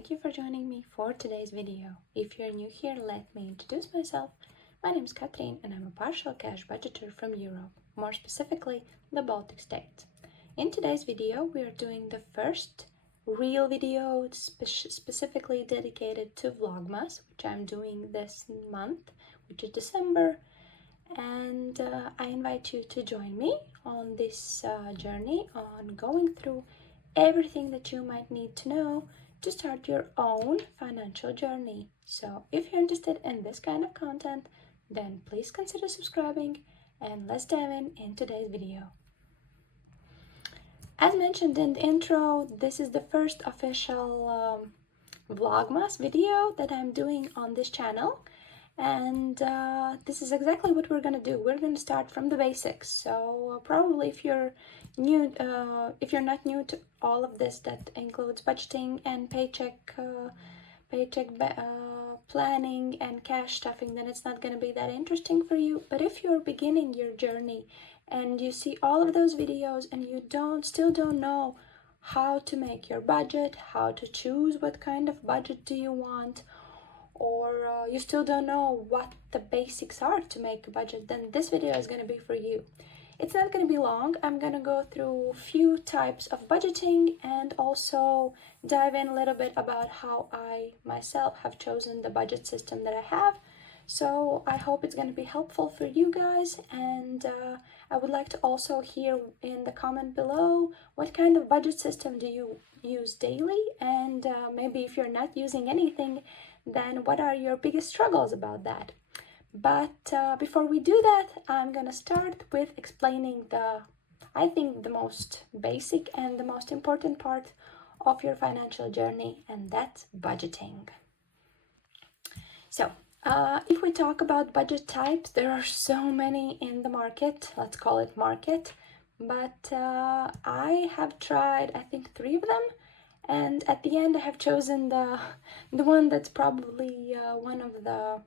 thank you for joining me for today's video. If you're new here, let me introduce myself. My name is Katrin and I'm a partial cash budgeter from Europe, more specifically the Baltic states. In today's video, we are doing the first real video specifically dedicated to VLOGMAS, which I'm doing this month, which is December. And I invite you to join me on this journey on going through everything that you might need to know to start your own financial journey. So if you're interested in this kind of content, then please consider subscribing and let's dive in today's video. As mentioned in the intro, this is the first official Vlogmas video that I'm doing on this channel. And this is exactly what we're going to do. We're going to start from the basics. So probably if you're new, if you're not new to all of this, that includes budgeting and paycheck planning and cash stuffing, then it's not going to be that interesting for you. But if you're beginning your journey and you see all of those videos and you still don't know how to make your budget, how to choose what kind of budget do you want, or you still don't know what the basics are to make a budget, then this video is going to be for you. It's not going to be long. I'm going to go through a few types of budgeting and also dive in a little bit about how I myself have chosen the budget system that I have. So I hope it's going to be helpful for you guys, and I would like to also hear in the comment below what kind of budget system do you use daily, and maybe if you're not using anything, then what are your biggest struggles about that. But before we do that, I'm gonna start with explaining I think the most basic and the most important part of your financial journey, and that's budgeting. So if we talk about budget types, there are so many in the market, let's call it market, but I have tried, I think, 3 of them. And at the end, I have chosen the one that's probably one of the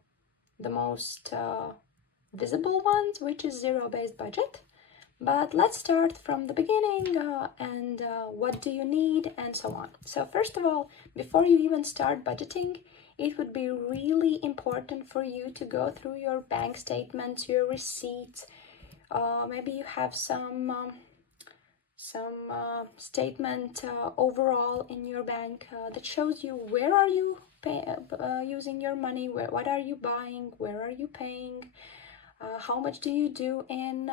most visible ones, which is zero-based budget. But let's start from the beginning and what do you need and so on. So first of all, before you even start budgeting, it would be really important for you to go through your bank statements, your receipts. Maybe you have some statement overall in your bank that shows you where are you using your money, what are you buying, where are you paying, how much do you do in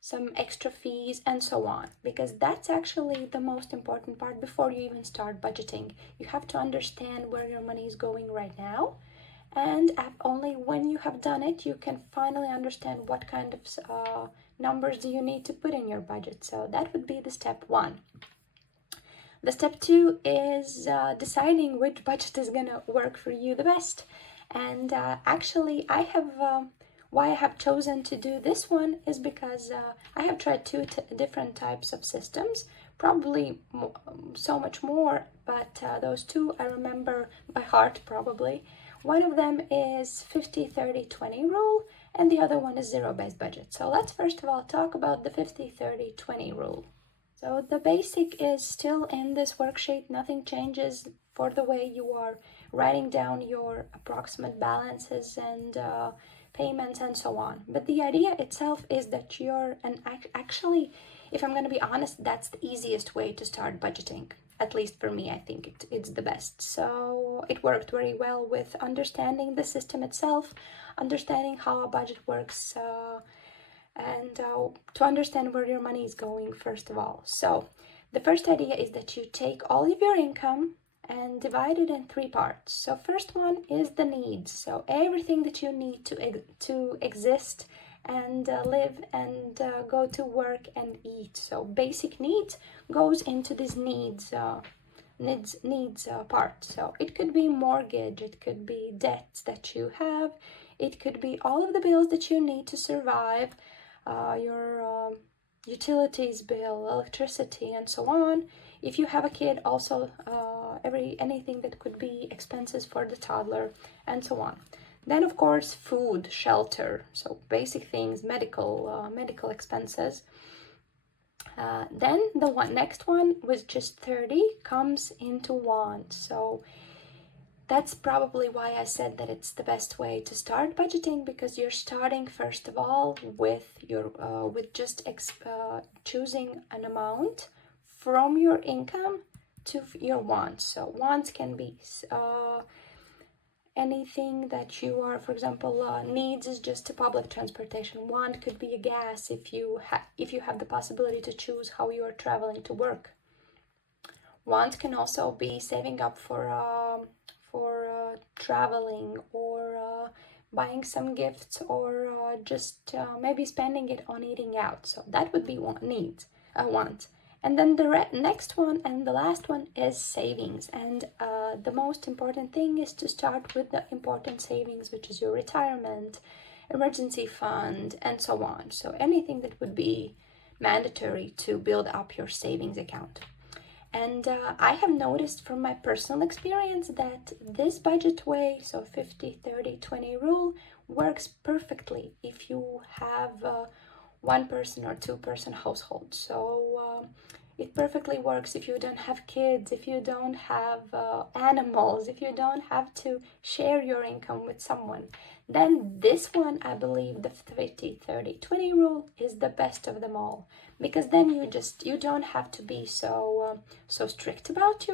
some extra fees and so on, because that's actually the most important part before you even start budgeting. You have to understand where your money is going right now, and only when you have done it you can finally understand what kind of numbers do you need to put in your budget. So that would be the step 1. The step 2 is deciding which budget is gonna work for you the best. And actually why I have chosen to do this one is because I have tried 2 different types of systems, probably so much more, but those 2 I remember by heart probably. One of them is 50-30-20 rule, and the other one is zero-based budget. So let's first of all talk about the 50-30-20 rule. So the basic is still in this worksheet. Nothing changes for the way you are writing down your approximate balances and payments and so on. But the idea itself is that actually, if I'm going to be honest, that's the easiest way to start budgeting. At least for me, I think it's the best. So it worked very well with understanding the system itself, understanding how a budget works, and to understand where your money is going first of all. So the first idea is that you take all of your income and divide it in 3 parts. So first one is the needs. So everything that you need to exist and live and go to work and eat. So basic needs goes into this needs part. So it could be mortgage, it could be debts that you have, it could be all of the bills that you need to survive, your utilities bill, electricity, and so on. If you have a kid, also anything that could be expenses for the toddler and so on. Then of course food, shelter, so basic things, medical expenses. Then the next one with just 30 comes into want. So that's probably why I said that it's the best way to start budgeting, because you're starting first of all with your with just choosing an amount from your income to your wants. So wants can be anything that you are, for example, needs is just a public transportation. Want could be a gas if you have the possibility to choose how you are traveling to work. Want can also be saving up for traveling, or buying some gifts, or just maybe spending it on eating out. So that would be want. And then the next one and the last one is savings. And the most important thing is to start with the important savings, which is your retirement, emergency fund, and so on. So anything that would be mandatory to build up your savings account. And I have noticed from my personal experience that this budget way, so 50-30-20 rule, works perfectly if you have one person or two person household. So it perfectly works if you don't have kids, if you don't have animals, if you don't have to share your income with someone. Then this one, I believe, the 50-30-20 rule is the best of them all, because then you don't have to be so strict about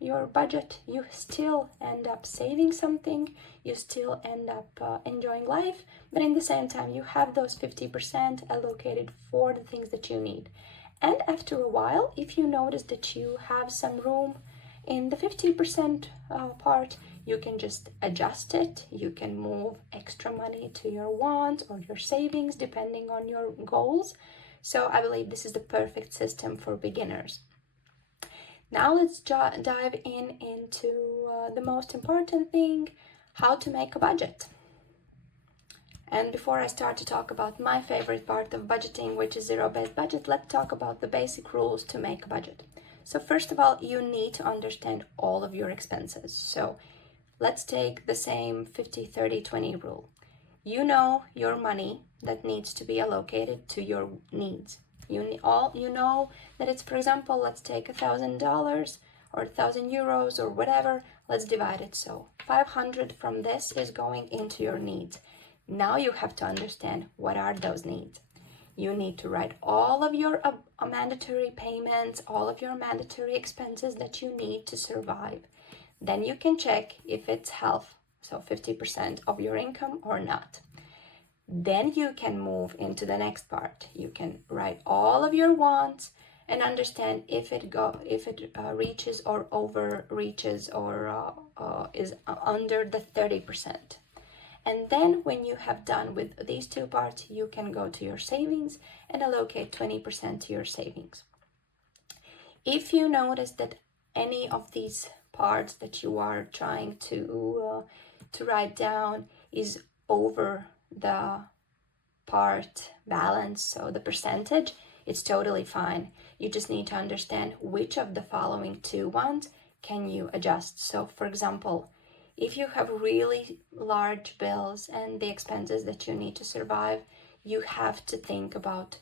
your budget. You still end up saving something, you still end up enjoying life, but in the same time you have those 50% allocated for the things that you need. And after a while, if you notice that you have some room in the 50% part, you can just adjust it. You can move extra money to your wants or your savings depending on your goals. So I believe this is the perfect system for beginners. Now let's dive into the most important thing, how to make a budget. And before I start to talk about my favorite part of budgeting, which is zero-based budget, let's talk about the basic rules to make a budget. So first of all, you need to understand all of your expenses. So let's take the same 50-30-20 rule. You know your money that needs to be allocated to your needs. You know that it's, for example, let's take $1,000 or 1,000 euros or whatever. Let's divide it. So 500 from this is going into your needs. Now you have to understand what are those needs. You need to write all of your mandatory payments, all of your mandatory expenses that you need to survive. Then you can check if it's half, so 50% of your income or not. Then you can move into the next part. You can write all of your wants and understand if it reaches or overreaches or is under the 30%. And then when you have done with these two parts, you can go to your savings and allocate 20% to your savings. If you notice that any of these parts that you are trying to write down is over the part balance, so the percentage, it's totally fine. You just need to understand which of the following two ones can you adjust. So for example, if you have really large bills and the expenses that you need to survive, you have to think about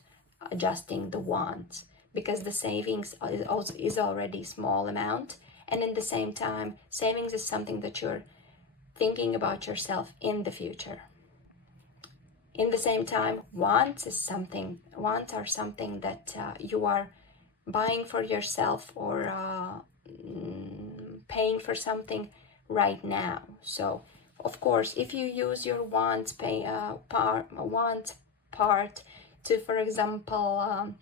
adjusting the wants, because the savings is already small amount, and in the same time, savings is something that you're thinking about yourself in the future. In the same time, wants are something that you are buying for yourself or paying for something right now. So of course, if you use your wants part to, for example,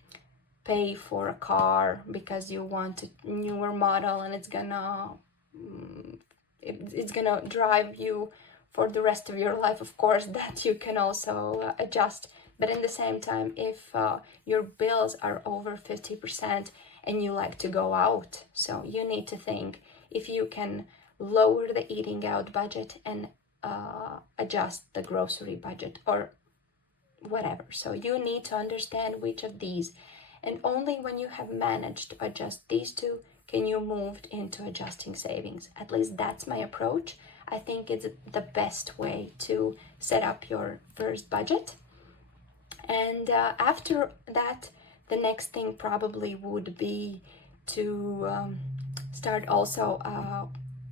pay for a car because you want a newer model and it's gonna drive you for the rest of your life, of course, that you can also adjust. But in the same time, if your bills are over 50% and you like to go out, so you need to think if you can lower the eating out budget and adjust the grocery budget or whatever. So you need to understand which of these, and only when you have managed to adjust these two can you move into adjusting savings. At least that's my approach. I think it's the best way to set up your first budget. And after that, The next thing probably would be to start also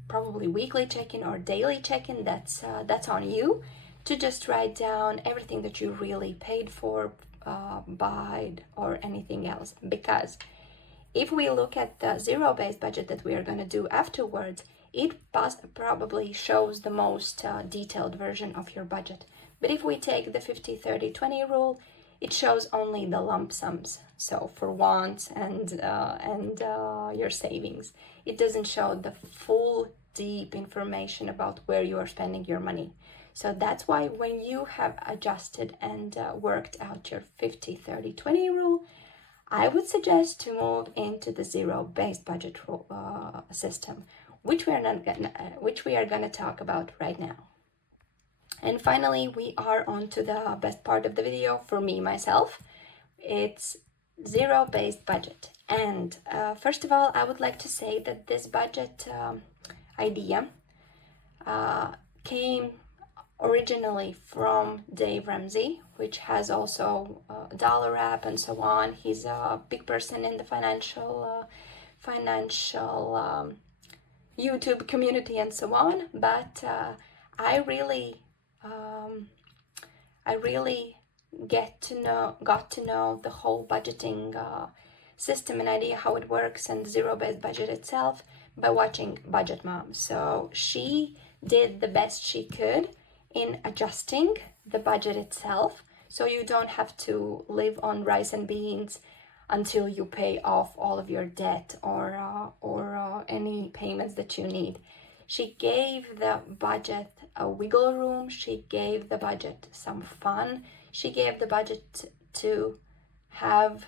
probably weekly check-in or daily check-in. That's on you, to just write down everything that you really paid for, buyed, or anything else. Because if we look at the zero-based budget that we are going to do afterwards, it probably shows the most detailed version of your budget. But if we take the 50-30-20 rule, it shows only the lump sums, so for wants and your savings. It doesn't show the full deep information about where you are spending your money. So that's why when you have adjusted and worked out your 50-30-20 rule, I would suggest to move into the zero-based budget system, which we are going to talk about right now. And finally, we are on to the best part of the video for me, myself. It's zero-based budget. And first of all, I would like to say that this budget idea came originally from Dave Ramsey, which has also a dollar app and so on. He's a big person in the financial YouTube community and so on. But I really got to know the whole budgeting system and idea how it works, and zero-based budget itself, by watching Budget Mom. So she did the best she could in adjusting the budget itself, so you don't have to live on rice and beans until you pay off all of your debt or any payments that you need. She gave the budget a wiggle room. She gave the budget some fun. She gave the budget to have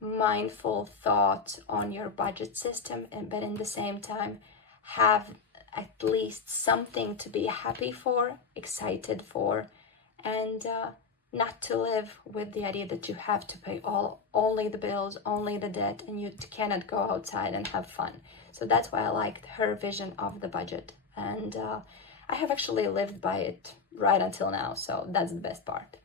mindful thoughts on your budget system, but in the same time have at least something to be happy for, excited for, and not to live with the idea that you have to pay only the bills, only the debt, and you cannot go outside and have fun. So that's why I liked her vision of the budget, and I have actually lived by it right until now, so that's the best part.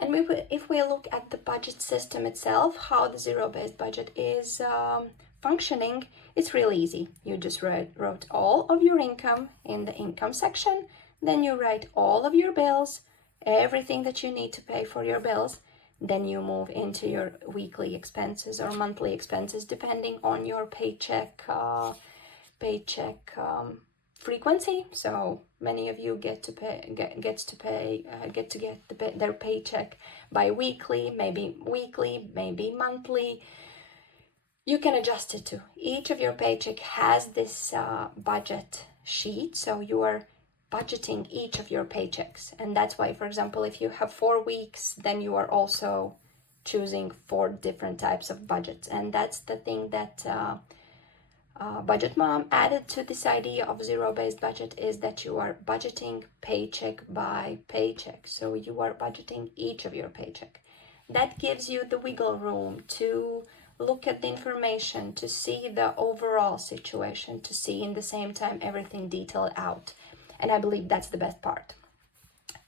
And if we look at the budget system itself, how the zero-based budget is functioning, it's really easy. You just wrote all of your income in the income section, then you write all of your bills, everything that you need to pay for your bills, then you move into your weekly expenses or monthly expenses depending on your paycheck frequency. So many of you get their paycheck bi-weekly, maybe weekly, maybe monthly. You can adjust it to. Each of your paycheck has this budget sheet, so you are budgeting each of your paychecks. And that's why, for example, if you have 4 weeks, then you are also choosing 4 different types of budgets. And that's the thing that Budget Mom added to this idea of zero-based budget, is that you are budgeting paycheck by paycheck. So you are budgeting each of your paycheck. That gives you the wiggle room to look at the information, to see the overall situation, to see in the same time everything detailed out. And I believe that's the best part.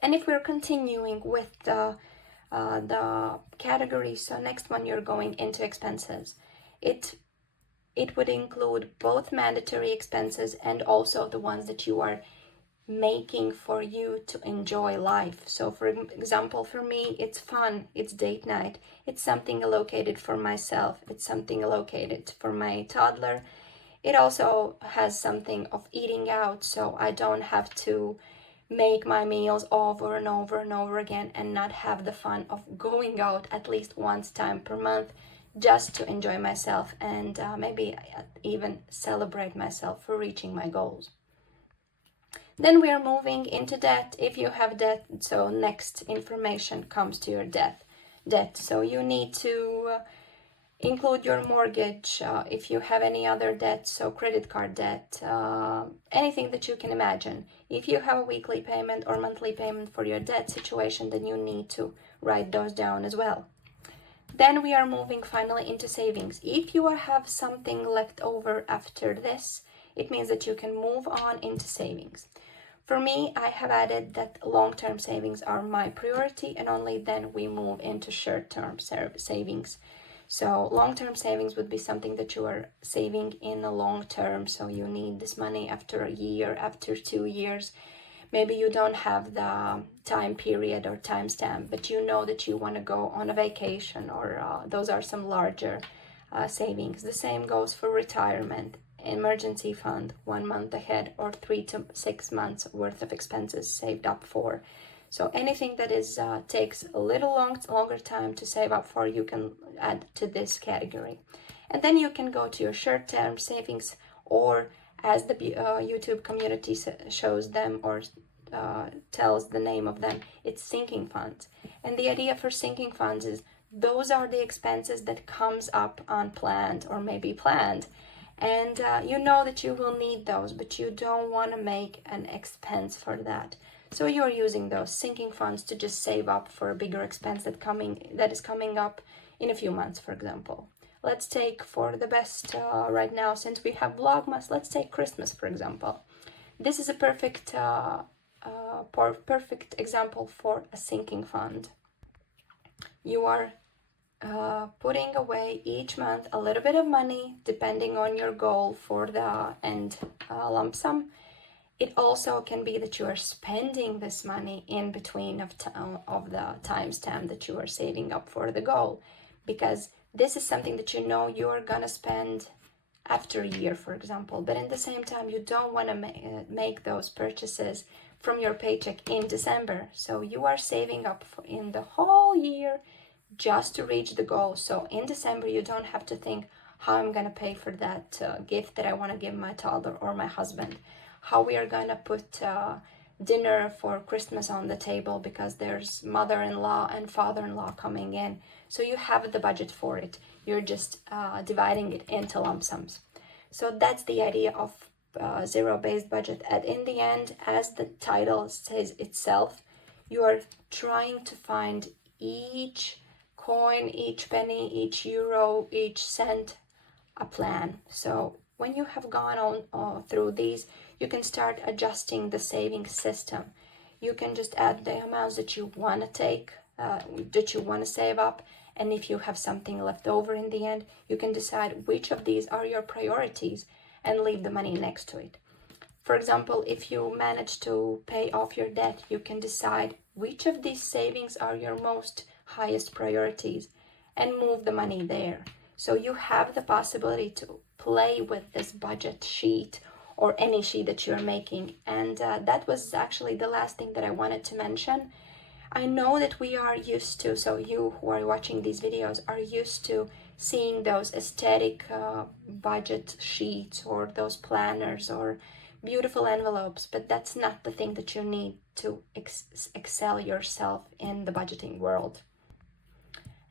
And if we're continuing with the categories, so next one, you're going into expenses. It would include both mandatory expenses and also the ones that you are making for you to enjoy life. So for example, for me, it's fun, it's date night, it's something allocated for myself, it's something allocated for my toddler. It also has something of eating out, so I don't have to make my meals over and over and over again and not have the fun of going out at least once time per month just to enjoy myself and maybe even celebrate myself for reaching my goals. Then we are moving into debt. If you have debt, so next information comes to your debt. So you need to include your mortgage, if you have any other debt, so credit card debt, anything that you can imagine. If you have a weekly payment or monthly payment for your debt situation, then you need to write those down as well. Then we are moving finally into savings. If you have something left over after this, it means that you can move on into savings. For me, I have added that long-term savings are my priority, and only then we move into short-term savings. So long-term savings would be something that you are saving in the long term. So you need this money after a year, after 2 years. Maybe you don't have the time period or timestamp, but you know that you want to go on a vacation, or those are some larger savings. The same goes for retirement, emergency fund, 1 month ahead, or 3 to 6 months worth of expenses saved up for. So anything that is takes a little longer time to save up for, you can add to this category. And then you can go to your short-term savings, or as the YouTube community shows them, or tells the name of them, it's sinking funds. And the idea for sinking funds is those are the expenses that comes up unplanned or maybe planned. And you know that you will need those, but you don't want to make an expense for that. So you're using those sinking funds to just save up for a bigger expense that is coming up in a few months, for example. Let's take, for the best right now, since we have Vlogmas, let's take Christmas, for example. This is a perfect example for a sinking fund. You are putting away each month a little bit of money, depending on your goal for the end lump sum. It also can be that you are spending this money in between of the timestamp that you are saving up for the goal, because this is something that you know you are gonna spend after a year, for example. But at the same time, you don't want to make those purchases from your paycheck in December. So you are saving up in the whole year just to reach the goal. So in December, you don't have to think how I'm gonna pay for that gift that I want to give my toddler or my husband, how we are gonna put dinner for Christmas on the table because there's mother-in-law and father-in-law coming in. So you have the budget for it. You're just dividing it into lump sums. So that's the idea of zero-based budget. And in the end, as the title says itself, you are trying to find each coin, each penny, each euro, each cent a plan. So when you have gone on through these, you can start adjusting the saving system. You can just add the amounts that you want to take, that you want to save up, and if you have something left over in the end, you can decide which of these are your priorities and leave the money next to it. For example, if you manage to pay off your debt, you can decide which of these savings are your most highest priorities and move the money there. So you have the possibility to play with this budget sheet or any sheet that you're making. And that was actually the last thing that I wanted to mention. I know that we are used to, so you who are watching these videos are used to seeing those aesthetic budget sheets or those planners or beautiful envelopes, but that's not the thing that you need to excel yourself in the budgeting world.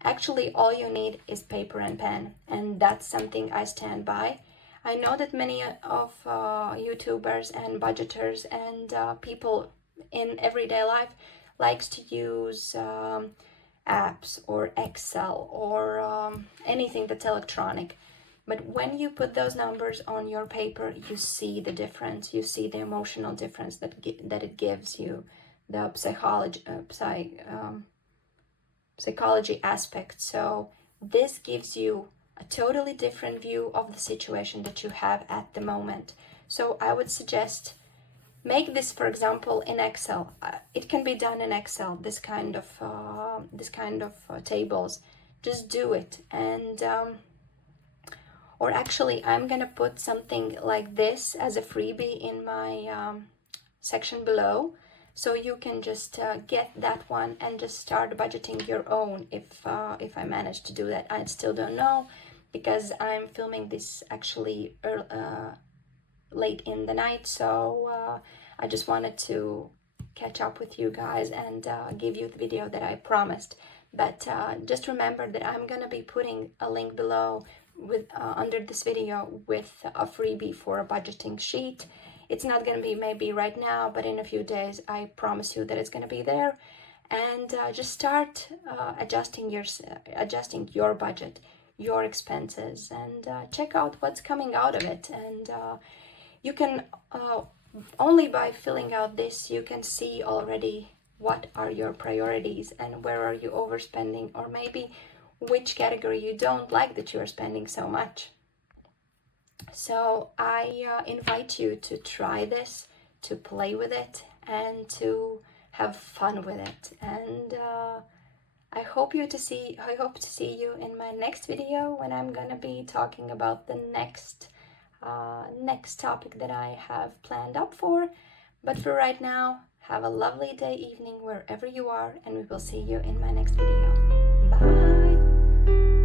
Actually, all you need is paper and pen, and that's something I stand by. I know that many of YouTubers and budgeters and people in everyday life likes to use apps or Excel or anything that's electronic. But when you put those numbers on your paper, you see the difference. You see the emotional difference that it gives you, the psychology aspect. So this gives you a totally different view of the situation that you have at the moment. So I would suggest make this, for example, in Excel. It can be done in Excel. This kind of tables. Just do it. And or actually, I'm gonna put something like this as a freebie in my section below, so you can just get that one and just start budgeting your own. If I manage to do that, I still don't know, because I'm filming this actually late in the night, so I just wanted to catch up with you guys and give you the video that I promised. But just remember that I'm gonna be putting a link below with under this video with a freebie for a budgeting sheet. It's not gonna be maybe right now, but in a few days I promise you that it's gonna be there. And just start adjusting your budget, your expenses, and check out what's coming out of it. And you can only by filling out this you can see already what are your priorities and where are you overspending, or maybe which category you don't like that you are spending so much. So I invite you to try this, to play with it, and to have fun with it. And I hope to see you in my next video, when I'm gonna be talking about the next topic that I have planned up for. But for right now, have a lovely day, evening, wherever you are, and we will see you in my next video. Bye!